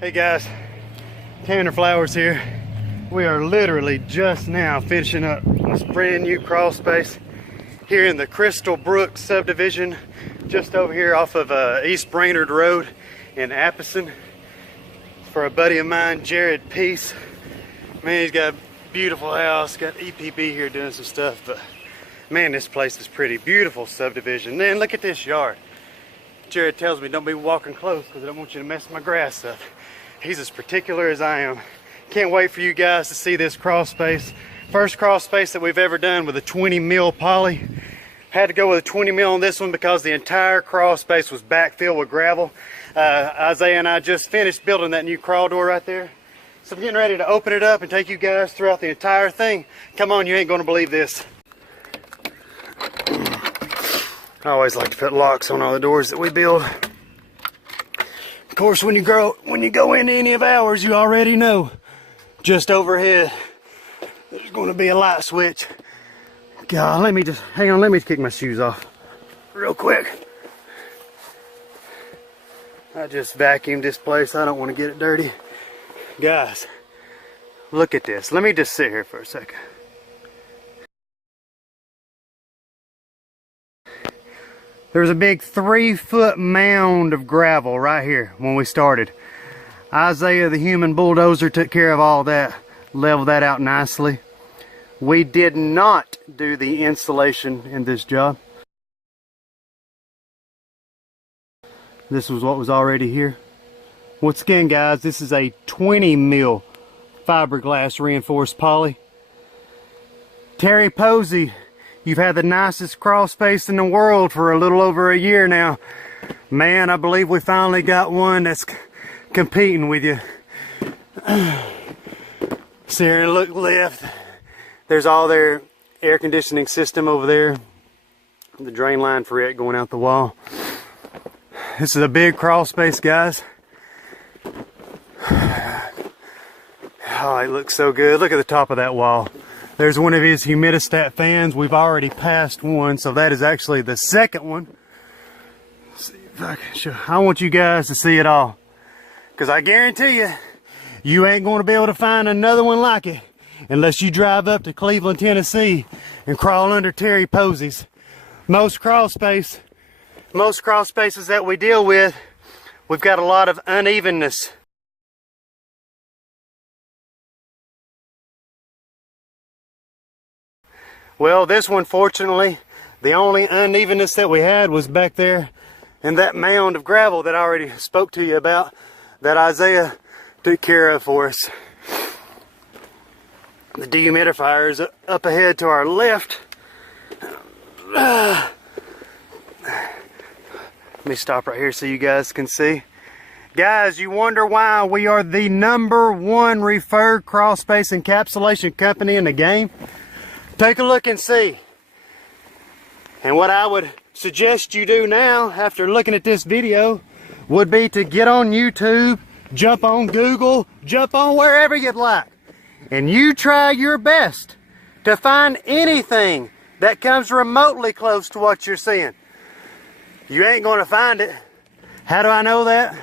Hey guys, Tanner Flowers here. We are literally just now finishing up this brand new crawl space here in the Crystal Brook subdivision, just over here off of East Brainerd Road in Appleton, for a buddy of mine, Jared Peace. Man, he's got a beautiful house, got EPB here doing some stuff, but man, this place is pretty. Beautiful subdivision. Then look at this yard. Jared tells me don't be walking close because I don't want you to mess my grass up. He's as particular as I am. Can't wait for you guys to see this crawl space. First crawl space that we've ever done with a 20 mil poly. Had to go with a 20 mil on this one because the entire crawl space was backfilled with gravel. Isaiah and I just finished building that new crawl door right there. So I'm getting ready to open it up and take you guys throughout the entire thing. Come on, you ain't gonna believe this. I always like to put locks on all the doors that we build. Of course, when you go into any of ours, you already know, just overhead, there's going to be a light switch. God, let me just, hang on, let me kick my shoes off real quick. I just vacuumed this place. I don't want to get it dirty. Guys, look at this. Let me just sit here for a second. There's a big 3-foot mound of gravel right here when we started. Isaiah, the human bulldozer, took care of all that, leveled that out nicely. We did not do the insulation in this job. This was what was already here. Once again, guys, this is a 20 mil fiberglass reinforced poly. Terry Posey, you've had the nicest crawl space in the world for a little over a year now. Man, I believe we finally got one that's competing with you. See here, look left. There's all their air conditioning system over there. The drain line for it going out the wall. This is a big crawl space, guys. Oh, it looks so good. Look at the top of that wall. There's one of his humidistat fans. We've already passed one, so that is actually the second one. Let's see if I can show. I want you guys to see it all, because I guarantee you, you ain't going to be able to find another one like it unless you drive up to Cleveland, Tennessee and crawl under Terry Posey's. Most crawl spaces that we deal with, we've got a lot of unevenness. Well, this one, fortunately, the only unevenness that we had was back there in that mound of gravel that I already spoke to you about, that Isaiah took care of for us. The dehumidifier is up ahead to our left. Let me stop right here so you guys can see. Guys, you wonder why we are the #1 referred crawl space encapsulation company in the game? Take a look and see. And what I would suggest you do now, after looking at this video, would be to get on YouTube, jump on Google, jump on wherever you'd like, and you try your best to find anything that comes remotely close to what you're seeing. You ain't gonna find it. How do I know that?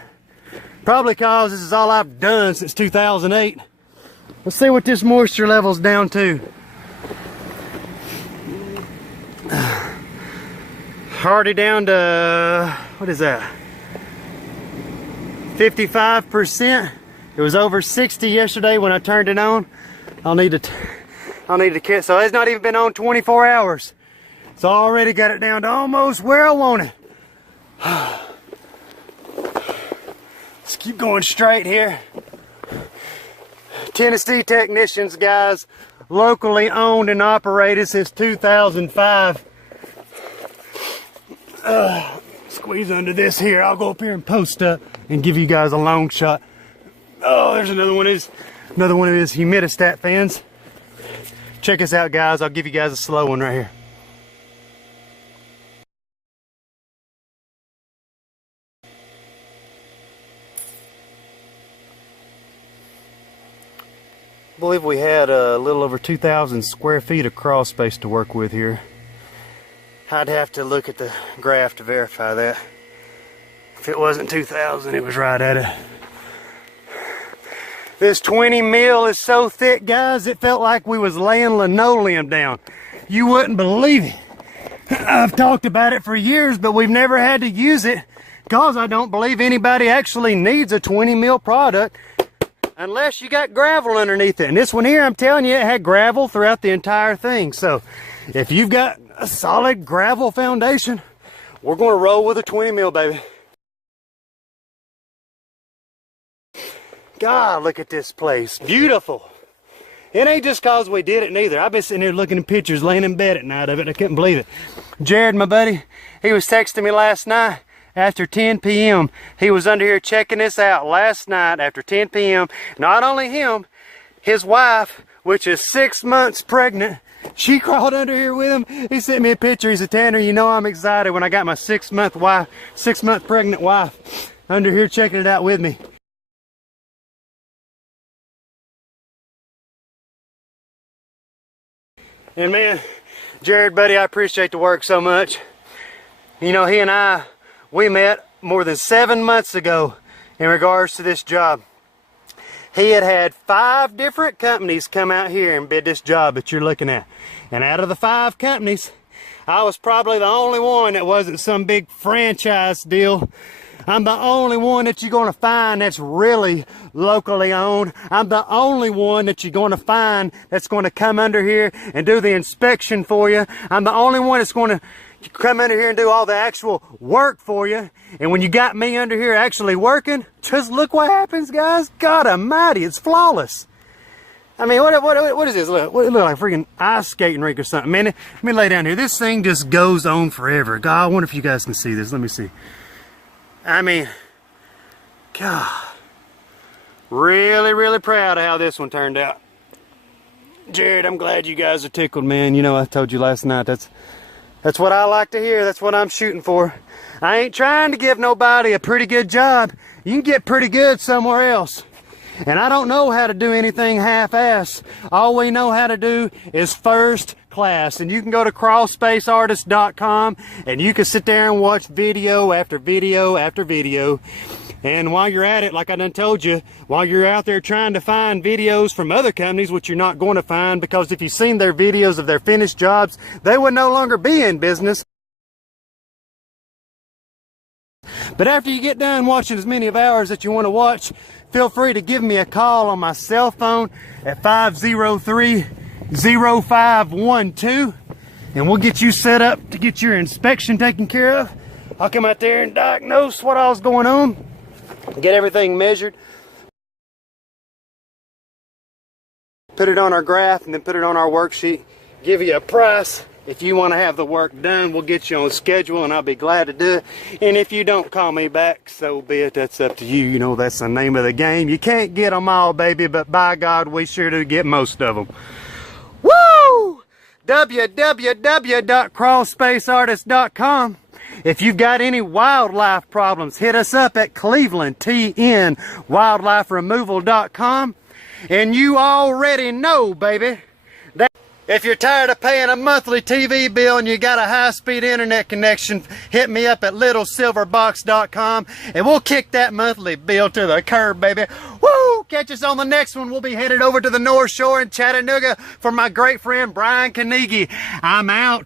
Probably because this is all I've done since 2008. Let's see what this moisture level's down to. Already down to, what is that, 55%. It was over 60 yesterday when I turned it on. I'll need to kiss. So it's not even been on 24 hours. So I already got it down to almost where I want it. Let's keep going straight here. Tennessee Technicians, guys, locally owned and operated since 2005. Squeeze under this here. I'll go up here and post up and give you guys a long shot. Oh, there's another one of his humidistat fans. Check us out, guys. I'll give you guys a slow one right here. I believe we had a little over 2,000 square feet of crawl space to work with here. I'd have to look at the graph to verify that. If it wasn't 2,000, it was right at it. This 20 mil is so thick, guys, it felt like we was laying linoleum down. You wouldn't believe it. I've talked about it for years, but we've never had to use it because I don't believe anybody actually needs a 20 mil product unless you got gravel underneath it. And this one here, I'm telling you, it had gravel throughout the entire thing. So if you've got a solid gravel foundation, we're going to roll with a 20 mil, baby. God, look at this place. Beautiful. It ain't just cause we did it neither. I've been sitting here looking at pictures, laying in bed at night of it. I couldn't believe it. Jared, my buddy, he was texting me last night after 10 p.m. He was under here checking this out last night after 10 p.m. Not only him, his wife, which is 6 months pregnant, she crawled under here with him. He sent me a picture. He said, Tanner, you know I'm excited when I got my 6 month pregnant wife under here checking it out with me. And man, Jared, buddy, I appreciate the work so much. You know, he and I, we met more than 7 months ago in regards to this job. He had 5 different companies come out here and bid this job that you're looking at. And out of the 5 companies, I was probably the only one that wasn't some big franchise deal. I'm the only one that you're going to find that's really locally owned. I'm the only one that you're going to find that's going to come under here and do the inspection for you. I'm the only one that's going to come under here and do all the actual work for you. And when you got me under here actually working, just look what happens, guys. God almighty, it's flawless. I mean, what is this? Look, it look like a freaking ice skating rink or something. Man, let me lay down here. This thing just goes on forever. God, I wonder if you guys can see this. Let me see. I mean, God, really, really proud of how this one turned out. Jared, I'm glad you guys are tickled, man. You know, I told you last night, that's what I like to hear. That's what I'm shooting for. I ain't trying to give nobody a pretty good job. You can get pretty good somewhere else. And I don't know how to do anything half-ass. All we know how to do is first class. And you can go to crawlspaceartist.com and you can sit there and watch video after video after video. And while you're at it, like I done told you, while you're out there trying to find videos from other companies, which you're not going to find, because if you've seen their videos of their finished jobs, they would no longer be in business. But after you get done watching as many of ours that you want to watch, feel free to give me a call on my cell phone at 503-0512, and we'll get you set up to get your inspection taken care of. I'll come out there and diagnose what all's going on, get everything measured, put it on our graph, and then put it on our worksheet, give you a price. If you want to have the work done, we'll get you on schedule, and I'll be glad to do it. And if you don't call me back, so be it. That's up to you. You know, that's the name of the game. You can't get them all, baby, but by God, we sure do get most of them. Woo! www.crawlspaceartist.com. If you've got any wildlife problems, hit us up at clevelandtnwildliferemoval.com. And you already know, baby, that if you're tired of paying a monthly TV bill and you got a high-speed internet connection, hit me up at littlesilverbox.com and we'll kick that monthly bill to the curb, baby. Woo! Catch us on the next one. We'll be headed over to the North Shore in Chattanooga for my great friend Brian Carnegie. I'm out.